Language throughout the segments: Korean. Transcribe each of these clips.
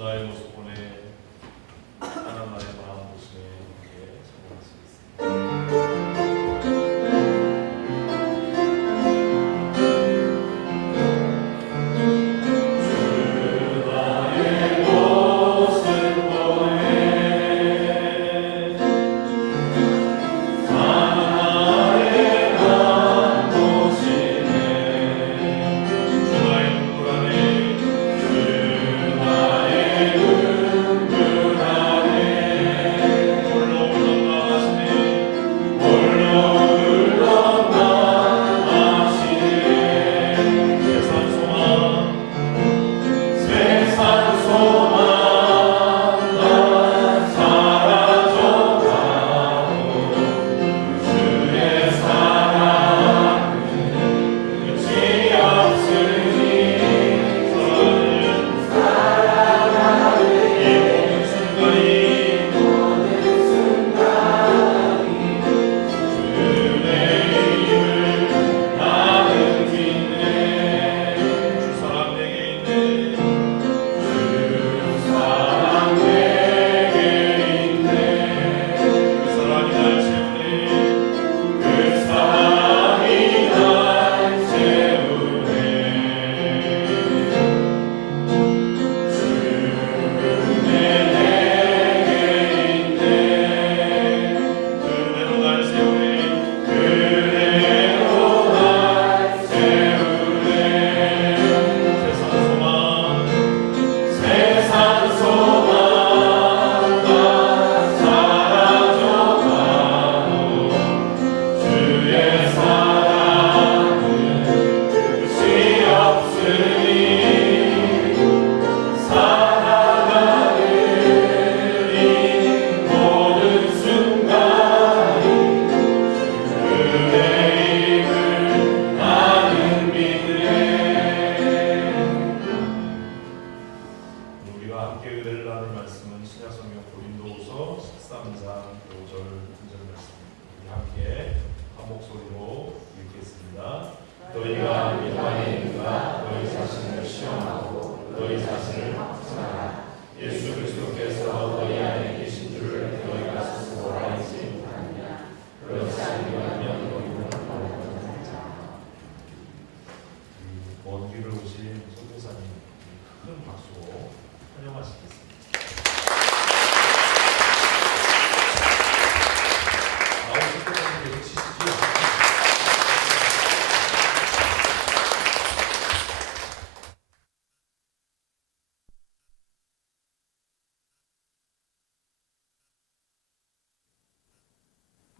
나의 모습 보내 하나님 나의 마음 보시네 이렇게 찬양할 수 있습니다.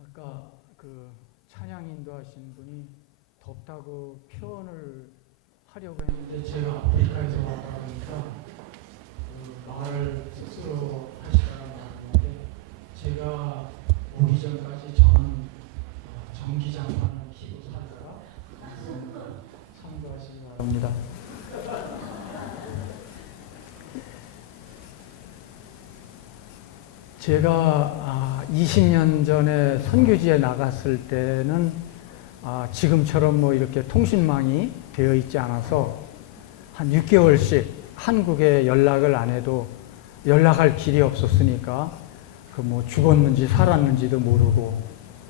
아까 그 찬양 인도하신 분이 덥다고 표현을 하려고 했는데 제가 아프리카에서 왔다 보니까 그 말을 스스로 하시라는 말인데 제가 오기 전까지 저는 전기장판을 키고 살다가 참고하시기 바랍니다. 제가 20년 전에 선교지에 나갔을 때는 지금처럼 뭐 이렇게 통신망이 되어 있지 않아서 한 6개월씩 한국에 연락을 안 해도 연락할 길이 없었으니까 그 뭐 죽었는지 살았는지도 모르고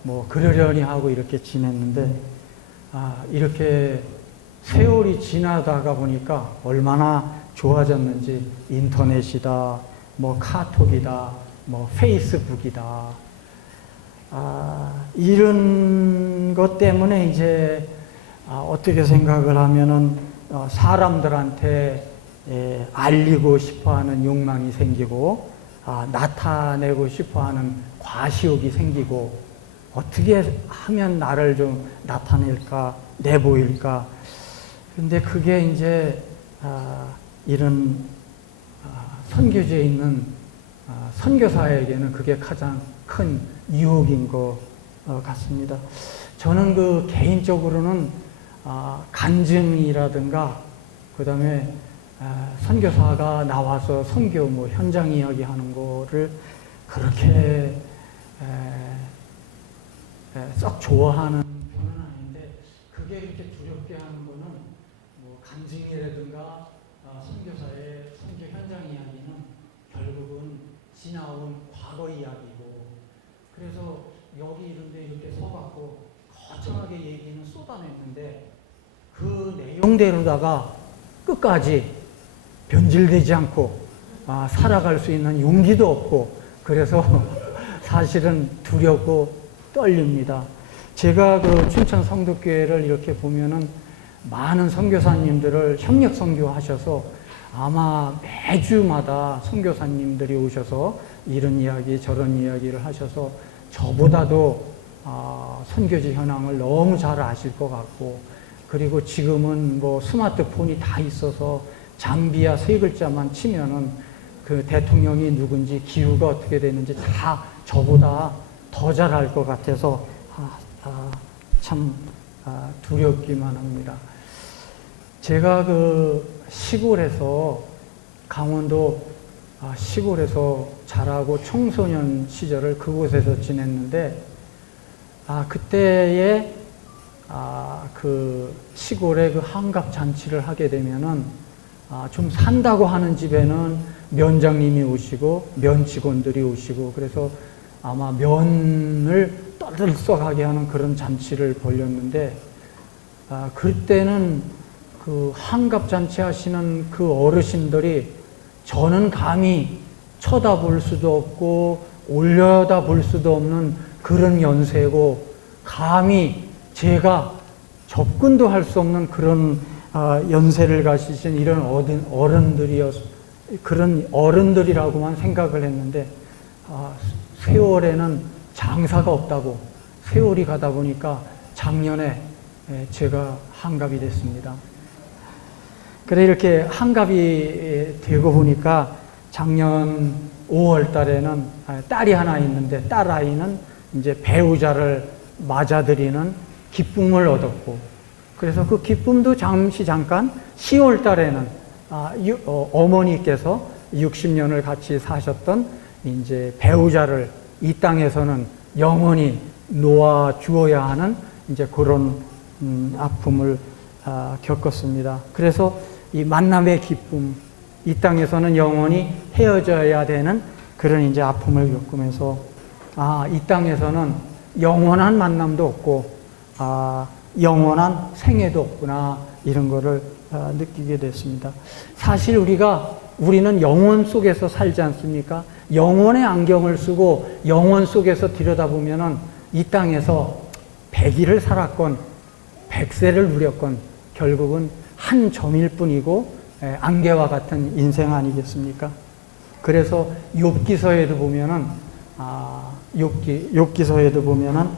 뭐 그러려니 하고 이렇게 지냈는데 이렇게 세월이 지나다가 보니까 얼마나 좋아졌는지 인터넷이다, 뭐 카톡이다, 뭐 페이스북이다. 이런 것 때문에 이제 어떻게 생각을 하면은 사람들한테 알리고 싶어하는 욕망이 생기고 나타내고 싶어하는 과시욕이 생기고 어떻게 하면 나를 좀 나타낼까 내보일까. 근데 그게 이제 이런 선교지에 있는 선교사에게는 그게 가장 큰 유혹인 것 같습니다. 저는 그 개인적으로는 간증이라든가 그 다음에 선교사가 나와서 선교 뭐 현장 이야기하는 거를 그렇게 썩 좋아하는 편은 아닌데 그게 이렇게 두렵게 하는 거는 뭐 간증이라든가 선교사의 선교 현장 이야기는 결국은 지나온 과거 이야기고, 그래서 여기 이런데 이렇게 서갖고 거창하게 얘기는 쏟아냈는데 그 내용대로다가 끝까지 변질되지 않고 살아갈 수 있는 용기도 없고, 그래서 사실은 두렵고 떨립니다. 제가 그 춘천 성덕교회를 이렇게 보면은 많은 선교사님들을 협력 선교하셔서 아마 매주마다 선교사님들이 오셔서 이런 이야기 저런 이야기를 하셔서 저보다도 선교지 현황을 너무 잘 아실 것 같고, 그리고 지금은 뭐 스마트폰이 다 있어서 잠비아 세 글자만 치면은 그 대통령이 누군지 기후가 어떻게 되는지 다 저보다 더 잘 알 것 같아서 참 두렵기만 합니다. 제가 그 시골에서 강원도 시골에서 자라고 청소년 시절을 그곳에서 지냈는데 그때에 그 시골에 그 한갑 잔치를 하게 되면은 좀 산다고 하는 집에는 면장님이 오시고 면 직원들이 오시고, 그래서 아마 면을 떠들썩하게 하는 그런 잔치를 벌였는데 그때는 그 한갑 잔치 하시는 그 어르신들이 저는 감히 쳐다볼 수도 없고 올려다 볼 수도 없는 그런 연세고, 감히 제가 접근도 할 수 없는 그런 연세를 가지신 이런 그런 어른들이라고만 생각을 했는데 세월에는 장사가 없다고, 세월이 가다 보니까 작년에 제가 한갑이 됐습니다. 그래 이렇게 한갑이 되고 보니까 작년 5월 달에는 딸이 하나 있는데 딸 아이는 이제 배우자를 맞아들이는 기쁨을 얻었고, 그래서 그 기쁨도 잠깐 10월 달에는 어머니께서 60년을 같이 사셨던 이제 배우자를 이 땅에서는 영원히 놓아 주어야 하는 이제 그런 아픔을 겪었습니다. 그래서 이 만남의 기쁨, 이 땅에서는 영원히 헤어져야 되는 그런 이제 아픔을 겪으면서 이 땅에서는 영원한 만남도 없고 영원한 생애도 없구나, 이런 거를 느끼게 됐습니다. 사실 우리는 영혼 속에서 살지 않습니까? 영혼의 안경을 쓰고 영혼 속에서 들여다보면은 이 땅에서 100일을 살았건 100세를 누렸건 결국은 한 점일 뿐이고 안개와 같은 인생 아니겠습니까? 그래서 욥기서에도 보면은 욥기서에도 보면은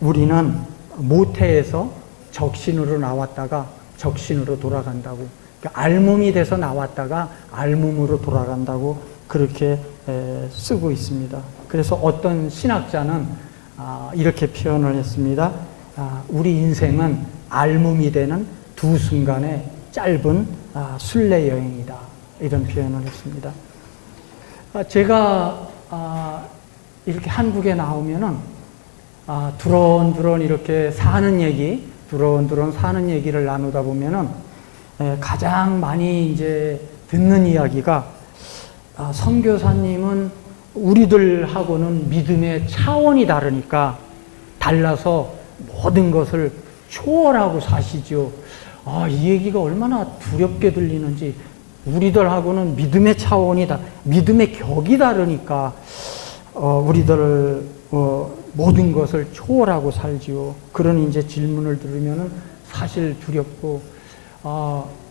우리는 모태에서 적신으로 나왔다가 적신으로 돌아간다고, 그러니까 알몸이 돼서 나왔다가 알몸으로 돌아간다고 그렇게 쓰고 있습니다. 그래서 어떤 신학자는 이렇게 표현을 했습니다. 우리 인생은 알몸이 되는 두 순간의 짧은 순례 여행이다, 이런 표현을 했습니다. 제가 이렇게 한국에 나오면은 두런두런 이렇게 사는 얘기를 나누다 보면은 가장 많이 이제 듣는 이야기가 선교사님은 우리들하고는 믿음의 차원이 다르니까 달라서 모든 것을 초월하고 사시죠. 이 얘기가 얼마나 두렵게 들리는지, 우리들하고는 믿음의 차원이 믿음의 격이 다르니까 우리들을 모든 것을 초월하고 살지요. 그런 이제 질문을 들으면은 사실 두렵고,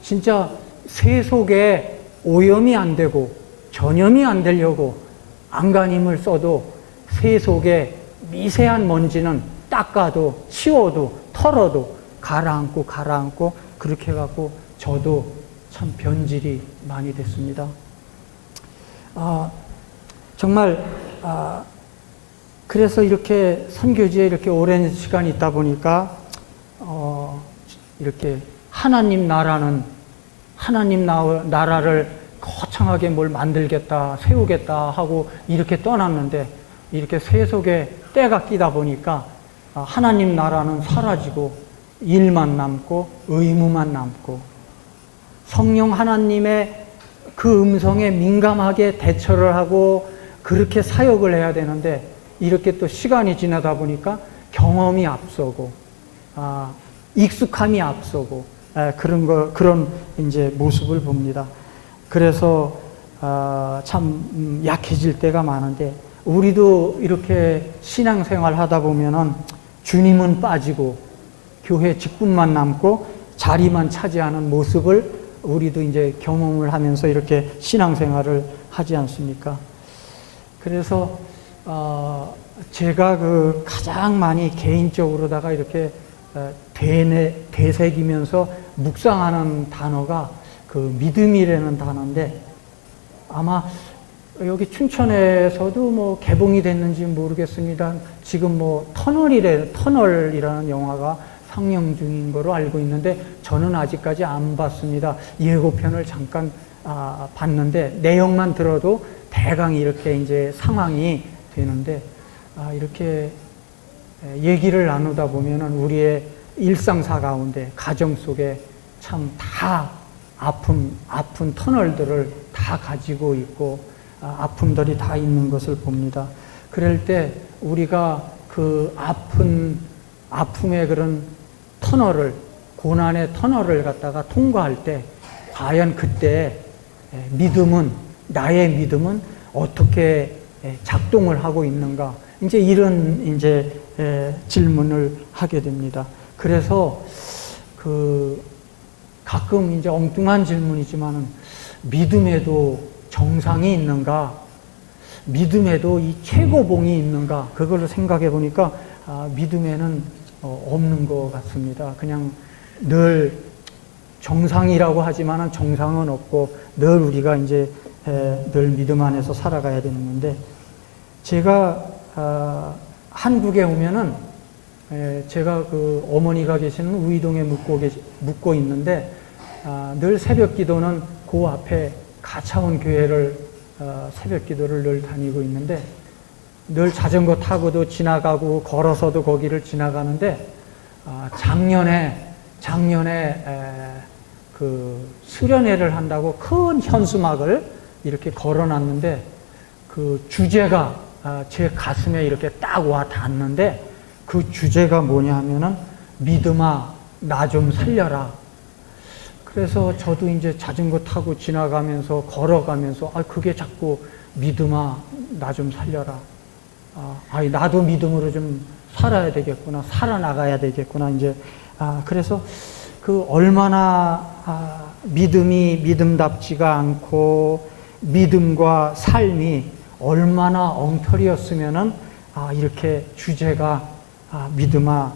진짜 세속에 오염이 안 되고 전염이 안 되려고 안간힘을 써도 세속에 미세한 먼지는 닦아도 치워도 털어도 가라앉고 그렇게 해갖고 저도 참 변질이 많이 됐습니다. 정말 그래서 이렇게 선교지에 이렇게 오랜 시간이 있다 보니까 이렇게 하나님 나라를 거창하게 뭘 만들겠다, 세우겠다 하고 이렇게 떠났는데, 이렇게 세속에 때가 끼다 보니까 하나님 나라는 사라지고 일만 남고 의무만 남고, 성령 하나님의 그 음성에 민감하게 대처를 하고 그렇게 사역을 해야 되는데 이렇게 또 시간이 지나다 보니까 경험이 앞서고 익숙함이 앞서고 그런 이제 모습을 봅니다. 그래서 참 약해질 때가 많은데 우리도 이렇게 신앙생활 하다 보면은 주님은 빠지고 교회 직분만 남고 자리만 차지하는 모습을 우리도 이제 경험을 하면서 이렇게 신앙생활을 하지 않습니까? 그래서 제가 그 가장 많이 개인적으로다가 이렇게 되새기면서 묵상하는 단어가 그 믿음이라는 단어인데 아마 여기 춘천에서도 뭐 개봉이 됐는지 모르겠습니다. 지금 뭐 터널이라는 영화가 상영 중인 거로 알고 있는데 저는 아직까지 안 봤습니다. 예고편을 잠깐 봤는데 내용만 들어도 대강 이렇게 이제 상황이 되는데 이렇게 얘기를 나누다 보면은 우리의 일상사 가운데 가정 속에 참 다 아픈 터널들을 다 가지고 있고 아픔들이 다 있는 것을 봅니다. 그럴 때 우리가 그 아픔의 그런 터널을 고난의 터널을 갖다가 통과할 때 과연 그때 나의 믿음은 어떻게 작동을 하고 있는가? 이제 이런 질문을 하게 됩니다. 그래서 가끔 이제 엉뚱한 질문이지만은 믿음에도 정상이 있는가? 믿음에도 이 최고봉이 있는가? 그걸로 생각해 보니까 믿음에는 없는 것 같습니다. 그냥 늘 정상이라고 하지만은 정상은 없고 늘 우리가 이제 늘 믿음 안에서 살아가야 되는 건데 제가 한국에 오면은 제가 그 어머니가 계시는 우이동에 묵고 있는데 늘 새벽 기도는 그 앞에 가차원 교회를 새벽 기도를 늘 다니고 있는데 늘 자전거 타고도 지나가고 걸어서도 거기를 지나가는데 작년에 그 수련회를 한다고 큰 현수막을 이렇게 걸어놨는데 그 주제가 제 가슴에 이렇게 딱 와 닿는데 그 주제가 뭐냐 하면은 믿음아 나 좀 살려라. 그래서 저도 이제 자전거 타고 지나가면서 걸어가면서 그게 자꾸 믿음아 나 좀 살려라. 나도 믿음으로 좀 살아야 되겠구나. 살아나가야 되겠구나. 이제 그래서 그 얼마나 믿음이 믿음답지가 않고 믿음과 삶이 얼마나 엉터리였으면은 이렇게 주제가 믿음아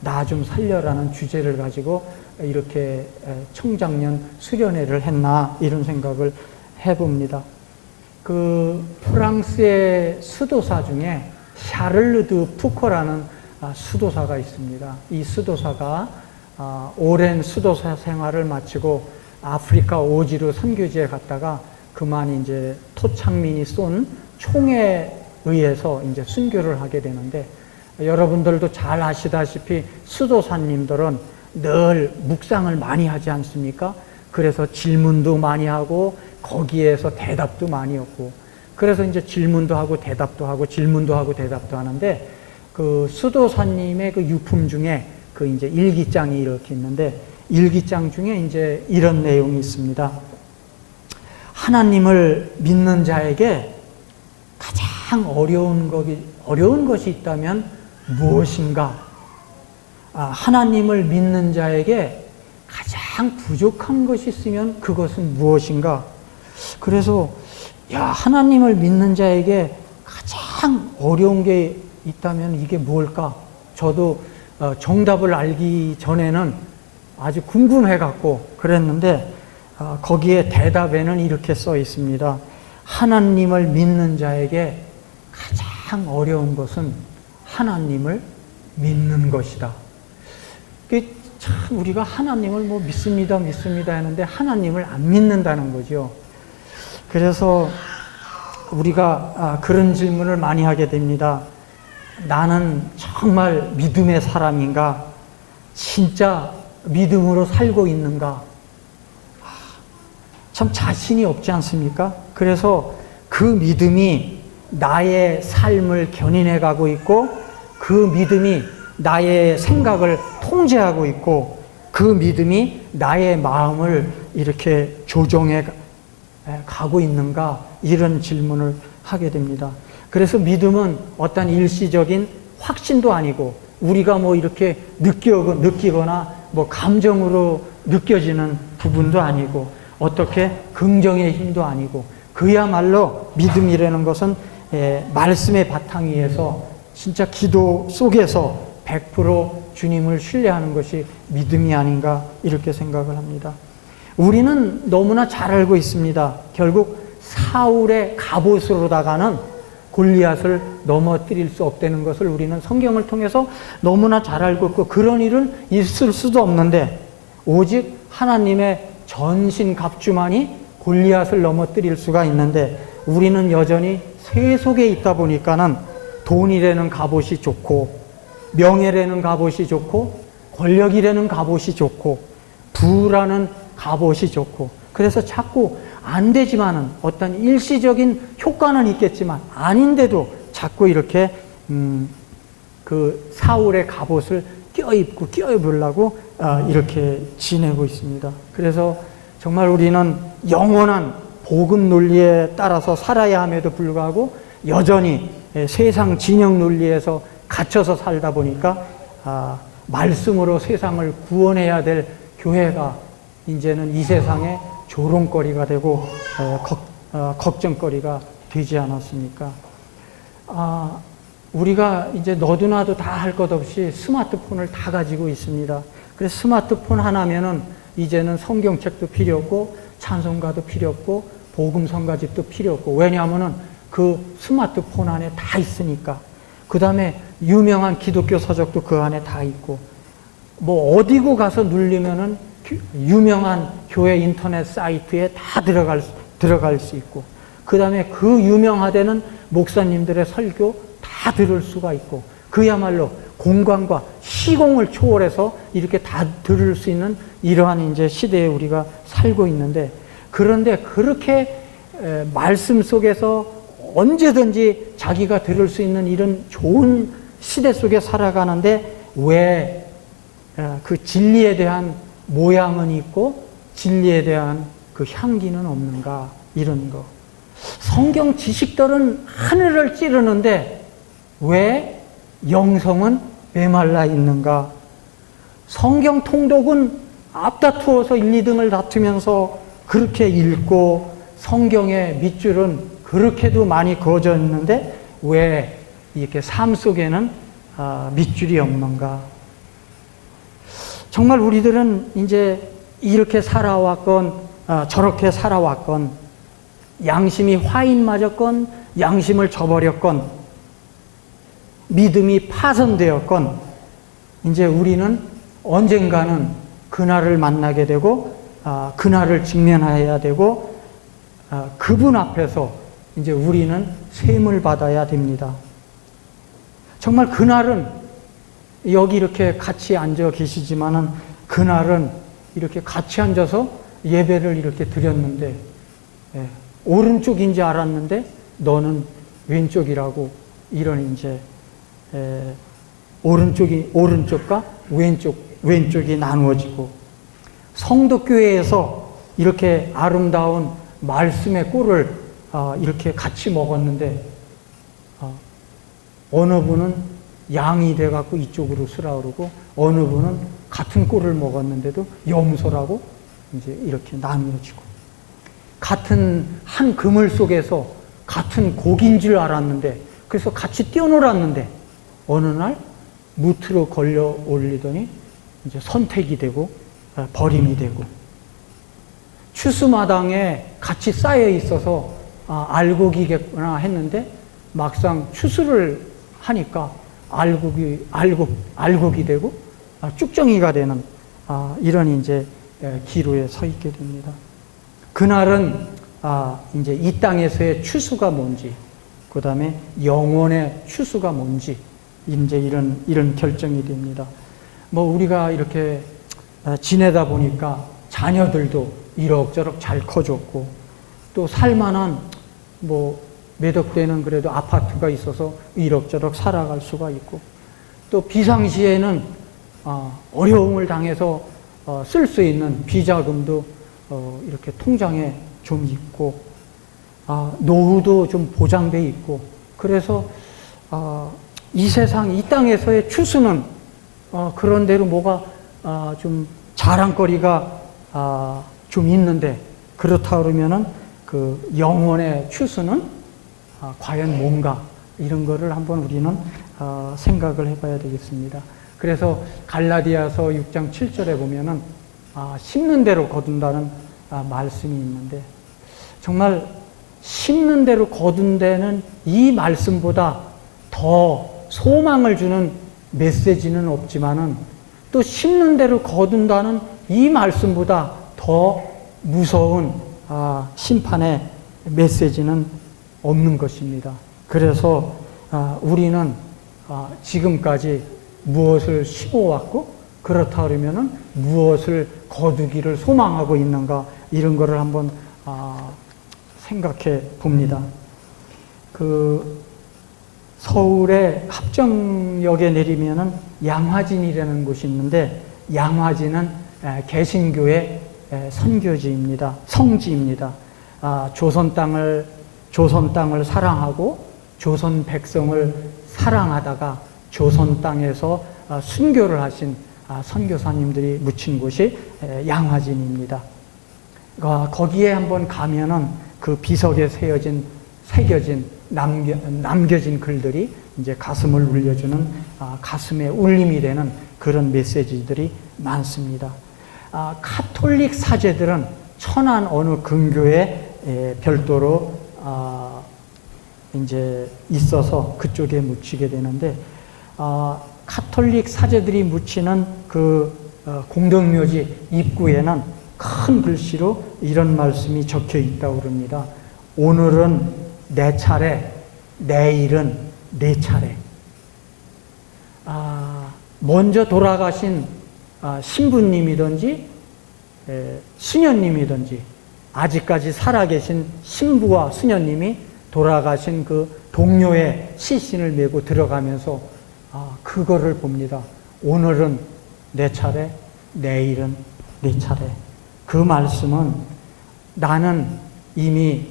나 좀 살려라는 주제를 가지고 이렇게 청장년 수련회를 했나 이런 생각을 해봅니다. 그 프랑스의 수도사 중에 샤를르 드 푸코라는 수도사가 있습니다. 이 수도사가 오랜 수도사 생활을 마치고 아프리카 오지르 선교지에 갔다가 그만 이제 토착민이 쏜 총에 의해서 이제 순교를 하게 되는데 여러분들도 잘 아시다시피 수도사님들은 늘 묵상을 많이 하지 않습니까? 그래서 질문도 많이 하고 거기에서 대답도 많이 없고 그래서 이제 질문도 하고 대답도 하고 질문도 하고 대답도 하는데 그 수도사님의 그 유품 중에 그 이제 일기장이 이렇게 있는데 일기장 중에 이제 이런 내용이 있습니다. 하나님을 믿는 자에게 가장 어려운 것이 있다면 무엇인가? 하나님을 믿는 자에게 가장 부족한 것이 있으면 그것은 무엇인가? 그래서 하나님을 믿는 자에게 가장 어려운 게 있다면 이게 뭘까? 저도 정답을 알기 전에는 아주 궁금해갖고 그랬는데 거기에 대답에는 이렇게 써 있습니다. 하나님을 믿는 자에게 가장 어려운 것은 하나님을 믿는 것이다. 참 우리가 하나님을 뭐 믿습니다 하는데 하나님을 안 믿는다는 거죠. 그래서 우리가 그런 질문을 많이 하게 됩니다. 나는 정말 믿음의 사람인가? 진짜 믿음으로 살고 있는가? 참 자신이 없지 않습니까? 그래서 그 믿음이 나의 삶을 견인해 가고 있고, 그 믿음이 나의 생각을 통제하고 있고, 그 믿음이 나의 마음을 이렇게 조정해 가고 있는가, 이런 질문을 하게 됩니다. 그래서 믿음은 어떤 일시적인 확신도 아니고, 우리가 뭐 이렇게 느끼거나 뭐 감정으로 느껴지는 부분도 아니고, 어떻게 긍정의 힘도 아니고, 그야말로 믿음이라는 것은 말씀의 바탕 위에서 진짜 기도 속에서 100% 주님을 신뢰하는 것이 믿음이 아닌가, 이렇게 생각을 합니다. 우리는 너무나 잘 알고 있습니다. 결국 사울의 갑옷으로다가는 골리앗을 넘어뜨릴 수 없다는 것을 우리는 성경을 통해서 너무나 잘 알고 있고, 그런 일은 있을 수도 없는데, 오직 하나님의 전신 갑주만이 골리앗을 넘어뜨릴 수가 있는데, 우리는 여전히 세속에 있다 보니까는 돈이라는 갑옷이 좋고, 명예라는 갑옷이 좋고, 권력이라는 갑옷이 좋고, 부라는 갑옷이 좋고, 그래서 자꾸 안 되지만은 어떤 일시적인 효과는 있겠지만 아닌데도 자꾸 이렇게 그 사울의 갑옷을 껴입으려고 이렇게 지내고 있습니다. 그래서 정말 우리는 영원한 복음 논리에 따라서 살아야 함에도 불구하고 여전히 세상 진영 논리에서 갇혀서 살다 보니까 말씀으로 세상을 구원해야 될 교회가 이제는 이 세상의 조롱거리가 되고 걱정거리가 되지 않았습니까? 우리가 이제 너도나도 다 할 것 없이 스마트폰을 다 가지고 있습니다. 그래서 스마트폰 하나면은 이제는 성경책도 필요 없고, 찬송가도 필요 없고, 복음 성가집도 필요 없고, 왜냐하면은 그 스마트폰 안에 다 있으니까. 그 다음에 유명한 기독교 서적도 그 안에 다 있고, 뭐 어디고 가서 누르면은 유명한 교회 인터넷 사이트에 다 들어갈 수 있고, 그 다음에 그 유명하다는 목사님들의 설교 다 들을 수가 있고, 그야말로 공간과 시공을 초월해서 이렇게 다 들을 수 있는 이러한 이제 시대에 우리가 살고 있는데, 그런데 그렇게 말씀 속에서 언제든지 자기가 들을 수 있는 이런 좋은 시대 속에 살아가는데 왜 그 진리에 대한 모양은 있고 진리에 대한 그 향기는 없는가, 이런 거. 성경 지식들은 하늘을 찌르는데 왜 영성은 메말라 있는가? 성경 통독은 앞다투어서 1, 2등을 다투면서 그렇게 읽고, 성경의 밑줄은 그렇게도 많이 그어져 있는데 왜 이렇게 삶 속에는 밑줄이 없는가? 정말 우리들은 이제 이렇게 살아왔건 저렇게 살아왔건, 양심이 화인 맞았건 양심을 저버렸건, 믿음이 파손되었건, 이제 우리는 언젠가는 그날을 만나게 되고 그날을 직면해야 되고, 그분 앞에서 이제 우리는 셈을 받아야 됩니다. 정말 그날은 여기 이렇게 같이 앉아 계시지만은, 그날은 이렇게 같이 앉아서 예배를 이렇게 드렸는데, 오른쪽인지 알았는데 너는 왼쪽이라고, 이런 이제 오른쪽과 왼쪽이 나누어지고, 성도교회에서 이렇게 아름다운 말씀의 꼴을 이렇게 같이 먹었는데, 어느 분은 양이 돼갖고 이쪽으로 쓰라오르고, 어느 분은 같은 꼴을 먹었는데도 염소라고 이제 이렇게 나누어지고, 같은 한 그물 속에서 같은 고기인 줄 알았는데, 그래서 같이 뛰어놀았는데 어느 날 무트로 걸려 올리더니 이제 선택이 되고 버림이 되고, 추수마당에 같이 쌓여 있어서 알곡이겠구나 했는데 막상 추수를 하니까 알곡이 되고 쭉정이가 되는 이런 이제 기로에 서 있게 됩니다. 그날은 이제 이 땅에서의 추수가 뭔지, 그 다음에 영원의 추수가 뭔지, 이제 이런 결정이 됩니다. 뭐 우리가 이렇게 지내다 보니까 자녀들도 이럭저럭 잘 커졌고, 또 살만한 몇 억대는 그래도 아파트가 있어서 이럭저럭 살아갈 수가 있고, 또 비상시에는 어려움을 당해서 쓸 수 있는 비자금도 이렇게 통장에 좀 있고, 노후도 좀 보장돼 있고, 그래서 이 세상, 이 땅에서의 추수는 그런 대로 뭐가 좀 자랑거리가 좀 있는데, 그렇다 그러면은 그 영혼의 추수는 과연 뭔가, 이런 거를 한번 우리는 생각을 해봐야 되겠습니다. 그래서 갈라디아서 6장 7절에 보면은 심는 대로 거둔다는 말씀이 있는데, 정말 심는 대로 거둔다는 이 말씀보다 더 소망을 주는 메시지는 없지만은, 또 심는 대로 거둔다는 이 말씀보다 더 무서운 심판의 메시지는 없는 것입니다. 그래서 우리는 지금까지 무엇을 심어왔고, 그렇다 그러면은 무엇을 거두기를 소망하고 있는가, 이런 거를 한번 생각해 봅니다. 그 서울의 합정역에 내리면은 양화진이라는 곳이 있는데, 양화진은 개신교의 선교지입니다. 성지입니다. 조선 땅을 사랑하고 조선 백성을 사랑하다가 조선 땅에서 순교를 하신 선교사님들이 묻힌 곳이 양화진입니다. 거기에 한번 가면은 그 비석에 새겨진 남겨진 글들이 이제 가슴을 울려주는, 가슴에 울림이 되는 그런 메시지들이 많습니다. 카톨릭 사제들은 천안 어느 근교에 별도로 이제 있어서 그쪽에 묻히게 되는데, 카톨릭 사제들이 묻히는 그 공덕묘지 입구에는 큰 글씨로 이런 말씀이 적혀 있다고 그럽니다. 오늘은 내 차례, 내일은 내 차례. 먼저 돌아가신 신부님이든지 수녀님이든지, 아직까지 살아계신 신부와 수녀님이 돌아가신 그 동료의 시신을 메고 들어가면서 그거를 봅니다. 오늘은 내 차례, 내일은 내 차례. 그 말씀은 나는 이미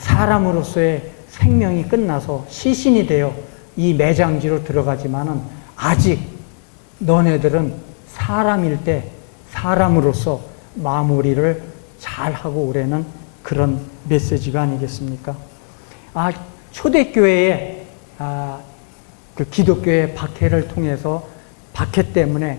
사람으로서의 생명이 끝나서 시신이 되어 이 매장지로 들어가지만은, 아직 너네들은 사람일 때 사람으로서 마무리를 잘하고 오라는 그런 메시지가 아니겠습니까? 초대교회에 그 기독교의 박해를 통해서, 박해 때문에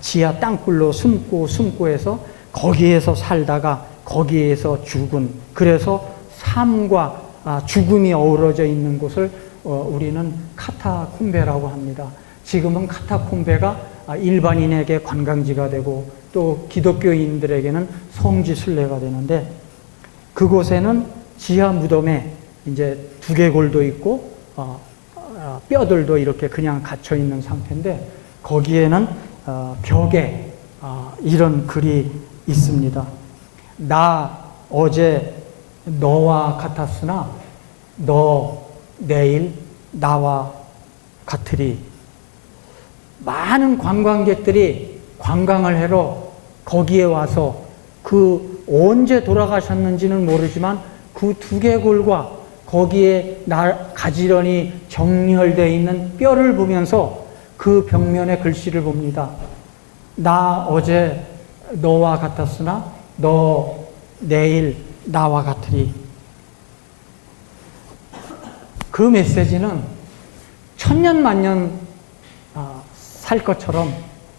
지하 땅굴로 숨고 해서 거기에서 살다가 거기에서 죽은, 그래서 삶과 죽음이 어우러져 있는 곳을 우리는 카타콤베라고 합니다. 지금은 카타콤베가 일반인에게 관광지가 되고 또 기독교인들에게는 성지 순례가 되는데, 그곳에는 지하 무덤에 이제 두개골도 있고 뼈들도 이렇게 그냥 갇혀 있는 상태인데, 거기에는 벽에 이런 글이 있습니다. 나 어제 너와 같았으나 너 내일 나와 같으리. 많은 관광객들이 관광을 하러 거기에 와서 그 언제 돌아가셨는지는 모르지만 그 두개골과 거기에 가지런히 정렬되어 있는 뼈를 보면서 그 벽면에 글씨를 봅니다. 나 어제 너와 같았으나 너 내일 나와 같으리. 그 메시지는 천년 만년 살 것처럼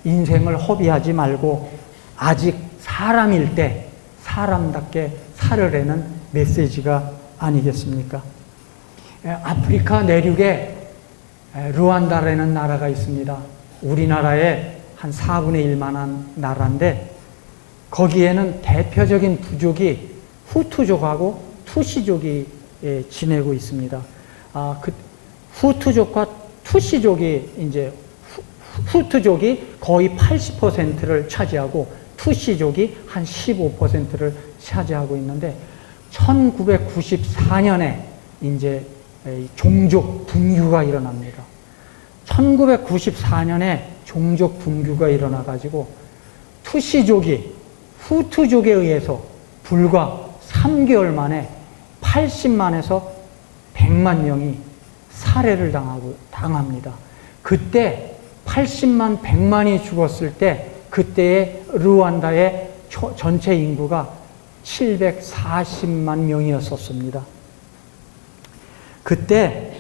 인생을 허비하지 말고 아직 사람일 때 사람답게 살으라는 메시지가 아니겠습니까? 아프리카 내륙에 루안다라는 나라가 있습니다. 우리나라의 한 4분의 1만한 나라인데, 거기에는 대표적인 부족이 후투족하고 투시족이 지내고 있습니다. 그 후투족과 투시족이 이제 후투족이 거의 80%를 차지하고 투시족이 한 15%를 차지하고 있는데 1994년에 이제 종족 분규가 일어납니다. 1994년에 종족 분규가 일어나 가지고 투시족이 후투족에 의해서 불과 3개월 만에 80만에서 100만 명이 살해를 당합니다. 그때 80만, 100만이 죽었을 때 그때의 르완다의 전체 인구가 740만 명이었었습니다. 그때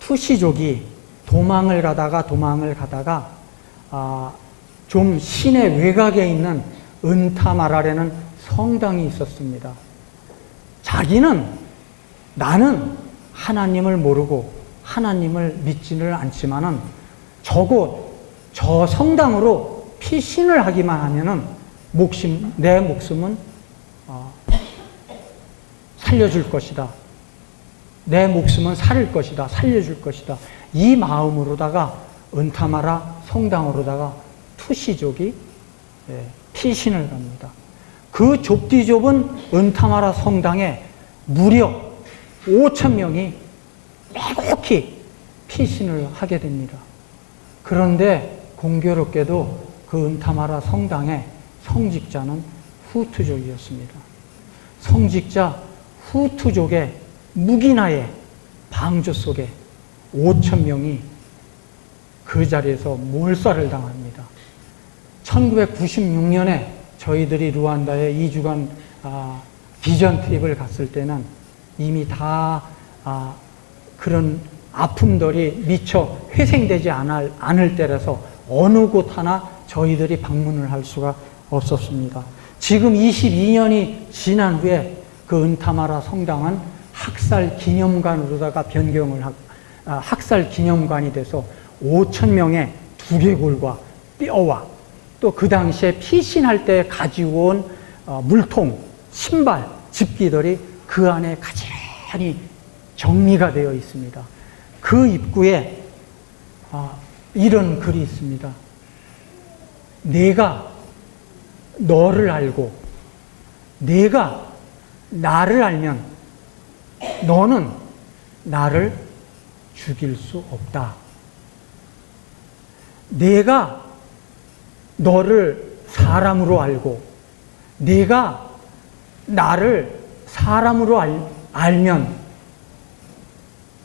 투시족이 도망을 가다가 좀 시내 외곽에 있는 은타마라라는 성당이 있었습니다. 자기는 나는 하나님을 모르고 하나님을 믿지를 않지만은 적어도 저 성당으로 피신을 하기만 하면은 내 목숨은 살려줄 것이다. 내 목숨은 살릴 것이다. 살려줄 것이다. 이 마음으로다가 은타마라 성당으로다가 투시족이 피신을 합니다. 그 좁디 좁은 은타마라 성당에 무려 5천 명이 빼곡히 피신을 하게 됩니다. 그런데 공교롭게도 그 은타마라 성당의 성직자는 후투족이었습니다. 성직자 후투족의 묵인하에 방주 속에 5천 명이 그 자리에서 몰살을 당합니다. 1996년에 저희들이 루안다에 2주간 비전 트립을 갔을 때는 이미 다 그런 아픔들이 미처 회생되지 않을 때라서 어느 곳 하나 저희들이 방문을 할 수가 없었습니다. 지금 22년이 지난 후에 그 은타마라 성당은 학살 기념관으로다가 변경을 학살 기념관이 돼서 5천 명의 두개골과 뼈와 또 그 당시에 피신할 때 가지고 온 물통, 신발, 집기들이 그 안에 가지런히 정리가 되어 있습니다. 그 입구에 이런 글이 있습니다. 내가 너를 알고 내가 나를 알면 너는 나를 죽일 수 없다. 내가 너를 사람으로 알고 내가 나를 사람으로 알면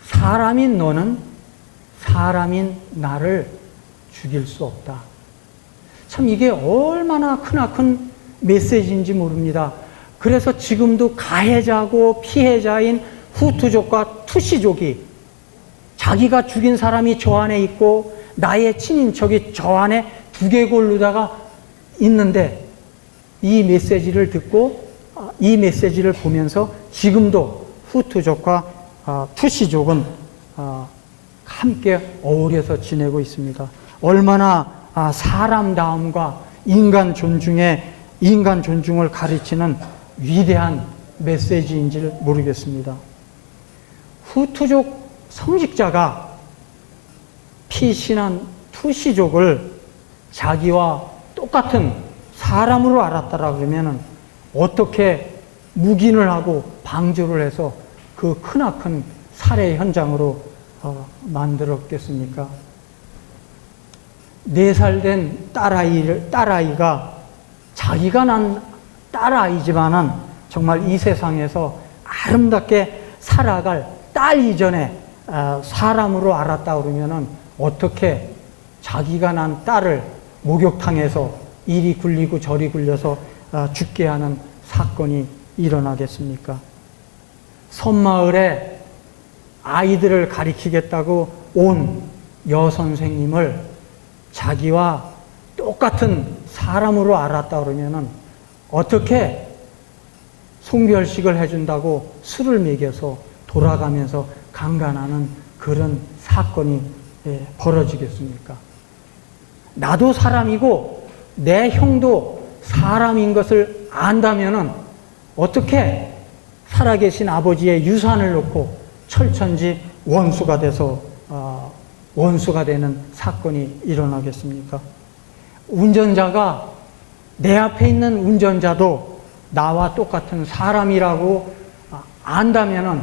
사람인 너는 사람인 나를 죽일 수 없다. 참 이게 얼마나 크나큰 메시지인지 모릅니다. 그래서 지금도 가해자고 피해자인 후투족과 투시족이 자기가 죽인 사람이 저 안에 있고 나의 친인척이 저 안에 두개골로다가 있는데 이 메시지를 듣고 이 메시지를 보면서 지금도 후투족과 투시족은 함께 어울려서 지내고 있습니다. 얼마나 사람다움과 인간 존중을 가르치는 위대한 메시지인지를 모르겠습니다. 후투족 성직자가 피신한 투시족을 자기와 똑같은 사람으로 알았다라 그러면은 어떻게 묵인을 하고 방조를 해서 그 크나큰 살해 현장으로 만들었겠습니까? 4살 된 딸아이가 자기가 난 딸아이지만은 정말 이 세상에서 아름답게 살아갈 딸 이전에 사람으로 알았다 그러면은 어떻게 자기가 난 딸을 목욕탕에서 이리 굴리고 저리 굴려서 죽게 하는 사건이 일어나겠습니까? 섬마을에 아이들을 가리키겠다고 온 여선생님을 자기와 똑같은 사람으로 알았다 그러면은 어떻게 송별식을 해준다고 술을 먹여서 돌아가면서 강간하는 그런 사건이 벌어지겠습니까? 나도 사람이고 내 형도 사람인 것을 안다면은 어떻게 살아계신 아버지의 유산을 놓고 철천지 원수가 돼서 원수가 되는 사건이 일어나겠습니까? 운전자가 내 앞에 있는 운전자도 나와 똑같은 사람이라고 안다면은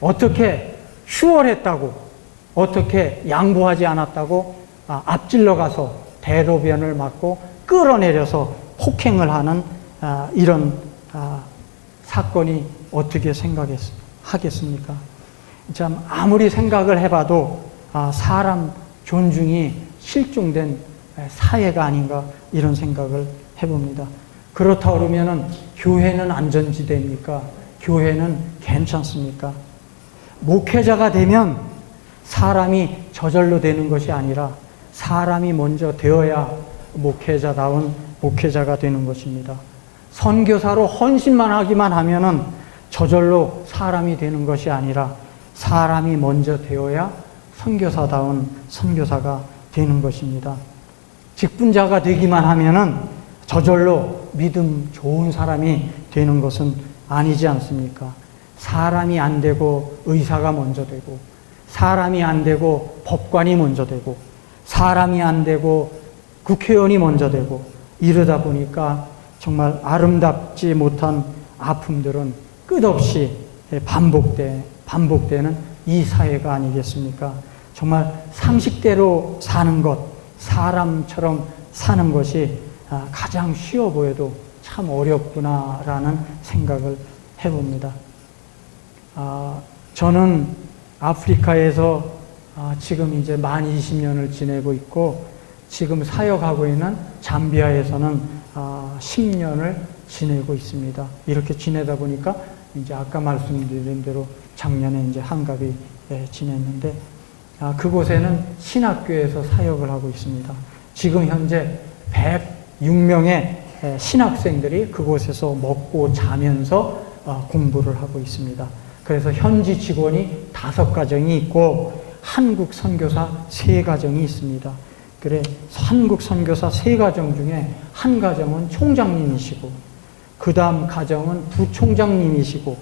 어떻게 수월했다고, 어떻게 양보하지 않았다고 앞질러 가서 대로변을 막고 끌어내려서 폭행을 하는 이런 사건이 어떻게 하겠습니까? 참 아무리 생각을 해봐도 사람 존중이 실종된 사회가 아닌가 이런 생각을 해봅니다. 그렇다 그러면은 교회는 안전지대입니까? 교회는 괜찮습니까? 목회자가 되면 사람이 저절로 되는 것이 아니라 사람이 먼저 되어야 목회자다운 목회자가 되는 것입니다. 선교사로 헌신만 하기만 하면은 저절로 사람이 되는 것이 아니라 사람이 먼저 되어야 선교사다운 선교사가 되는 것입니다. 직분자가 되기만 하면은 저절로 믿음 좋은 사람이 되는 것은 아니지 않습니까? 사람이 안 되고 의사가 먼저 되고, 사람이 안 되고 법관이 먼저 되고, 사람이 안 되고 국회의원이 먼저 되고, 이러다 보니까 정말 아름답지 못한 아픔들은 끝없이 반복되는 이 사회가 아니겠습니까? 정말 상식대로 사는 것, 사람처럼 사는 것이 가장 쉬워 보여도 참 어렵구나라는 생각을 해봅니다. 저는 아프리카에서 지금 이제 만 20년을 지내고 있고, 지금 사역하고 있는 잠비아에서는 10년을 지내고 있습니다. 이렇게 지내다 보니까 이제 아까 말씀드린 대로 작년에 이제 한갑이 지냈는데, 그곳에는 신학교에서 사역을 하고 있습니다. 지금 현재 106명의 신학생들이 그곳에서 먹고 자면서 공부를 하고 있습니다. 그래서 현지 직원이 5가정이 있고 한국 선교사 3가정이 있습니다. 그래 한국 선교사 3가정 중에 한 가정은 총장님이시고, 그 다음 가정은 부총장님이시고,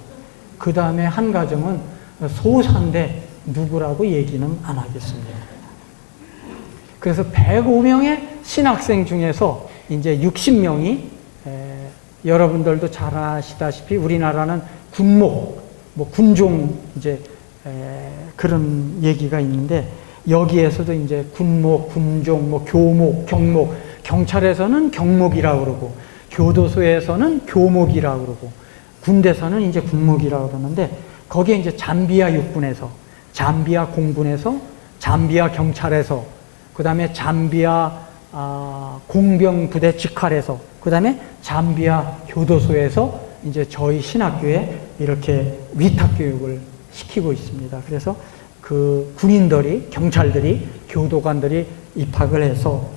그 다음에 한 가정은 소사인데 누구라고 얘기는 안 하겠습니다. 그래서 105명의 신학생 중에서 이제 60명이 여러분들도 잘 아시다시피 우리나라는 군목, 군종 이제 그런 얘기가 있는데, 여기에서도 이제 군목, 군종, 교목, 경목, 경찰에서는 경목이라고 그러고, 교도소에서는 교목이라고 그러고, 군대에서는 이제 군목이라고 그러는데, 거기에 이제 잠비아 육군에서, 잠비아 공군에서, 잠비아 경찰에서, 그 다음에 잠비아 공병부대 직할에서, 그 다음에 잠비아 교도소에서 이제 저희 신학교에 이렇게 위탁교육을 시키고 있습니다. 그래서 그 군인들이, 경찰들이, 교도관들이 입학을 해서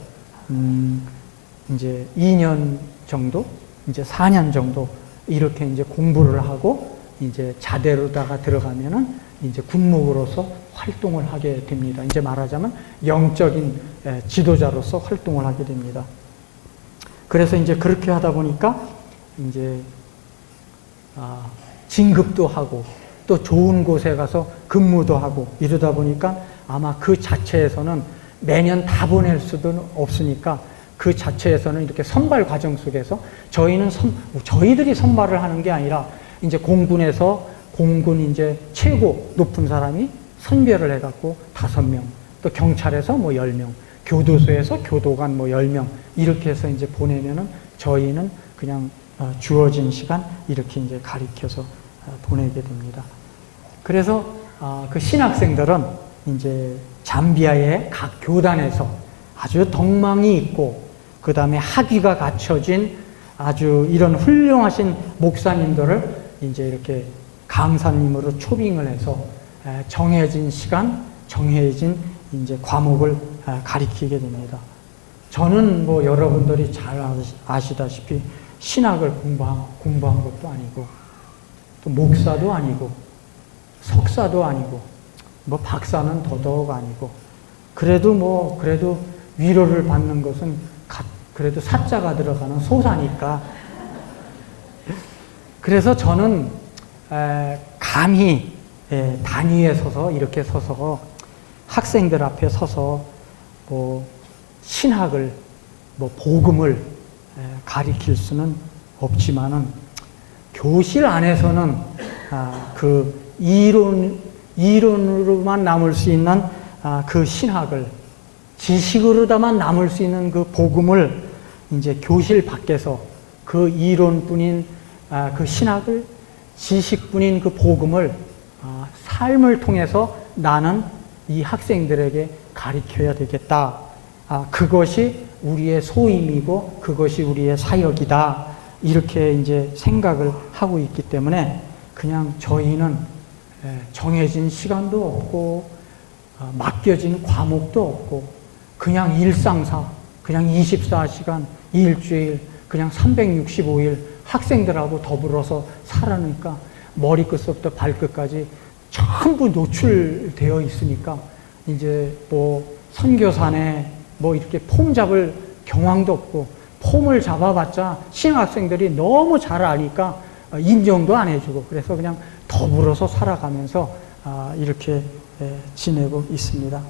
이제 2년 정도, 이제 4년 정도 이렇게 이제 공부를 하고 이제 자대로다가 들어가면은 이제 군목으로서 활동을 하게 됩니다. 이제 말하자면 영적인 지도자로서 활동을 하게 됩니다. 그래서 이제 그렇게 하다 보니까 이제 진급도 하고 또 좋은 곳에 가서 근무도 하고 이러다 보니까 아마 그 자체에서는 매년 다 보낼 수도 없으니까 그 자체에서는 이렇게 선발 과정 속에서 저희들이 선발을 하는 게 아니라 이제 공군에서 공군 이제 최고 높은 사람이 선별을 해갖고 5명, 또 경찰에서 10명, 교도소에서 교도관 10명 이렇게 해서 이제 보내면은 저희는 그냥 주어진 시간 이렇게 이제 가리켜서 보내게 됩니다. 그래서 그 신학생들은 이제 잠비아의 각 교단에서 아주 덕망이 있고 그 다음에 학위가 갖춰진 아주 이런 훌륭하신 목사님들을 이제 이렇게 강사님으로 초빙을 해서 정해진 시간, 정해진 이제 과목을 가리키게 됩니다. 저는 여러분들이 잘 아시다시피 신학을 공부한 것도 아니고 또 목사도 아니고 석사도 아니고 박사는 더더욱 아니고 그래도 위로를 받는 것은 그래도 사자가 들어가는 소사니까 그래서 저는 감히 단위에 서서 이렇게 서서 학생들 앞에 서서 신학을 뭐 복음을 가리킬 수는 없지만은 교실 안에서는 그 이론으로만 남을 수 있는 그 신학을 지식으로다만 남을 수 있는 그 복음을 이제 교실 밖에서 그 이론뿐인 그 신학을 지식뿐인 그 복음을 삶을 통해서 나는 이 학생들에게 가르쳐야 되겠다. 그것이 우리의 소임이고 그것이 우리의 사역이다. 이렇게 이제 생각을 하고 있기 때문에 그냥 저희는 정해진 시간도 없고 맡겨진 과목도 없고 그냥 일상사, 그냥 24시간, 일주일, 그냥 365일 학생들하고 더불어서 살아니까 머리끝부터 발끝까지 전부 노출되어 있으니까 이제 뭐 선교사네 뭐 이렇게 폼 잡을 경황도 없고 폼을 잡아봤자 신학생들이 너무 잘 아니까 인정도 안 해주고 그래서 그냥 더불어서 살아가면서 이렇게 지내고 있습니다.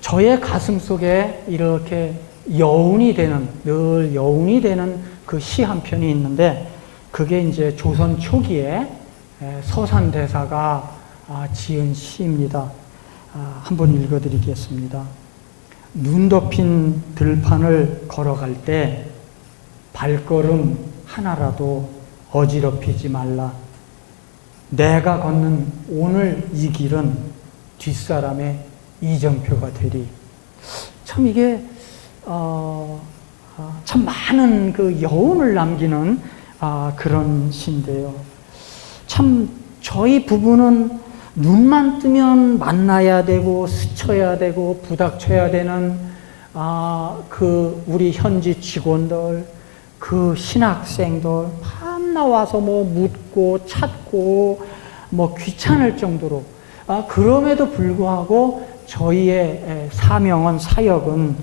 저의 가슴 속에 이렇게 여운이 되는, 늘 여운이 되는 그 시 한 편이 있는데 그게 이제 조선 초기에 서산대사가 지은 시입니다. 한번 읽어드리겠습니다. 눈 덮인 들판을 걸어갈 때 발걸음 하나라도 어지럽히지 말라. 내가 걷는 오늘 이 길은 뒷사람의 이정표가 되리. 참 이게 참 많은 그 여운을 남기는 그런 시인데요. 참 저희 부부는 눈만 뜨면 만나야 되고 스쳐야 되고 부닥쳐야 되는 그 우리 현지 직원들, 그 신학생들 밤나 와서 뭐 묻고 찾고 뭐 귀찮을 정도로 그럼에도 불구하고 저희의 사명은 사역은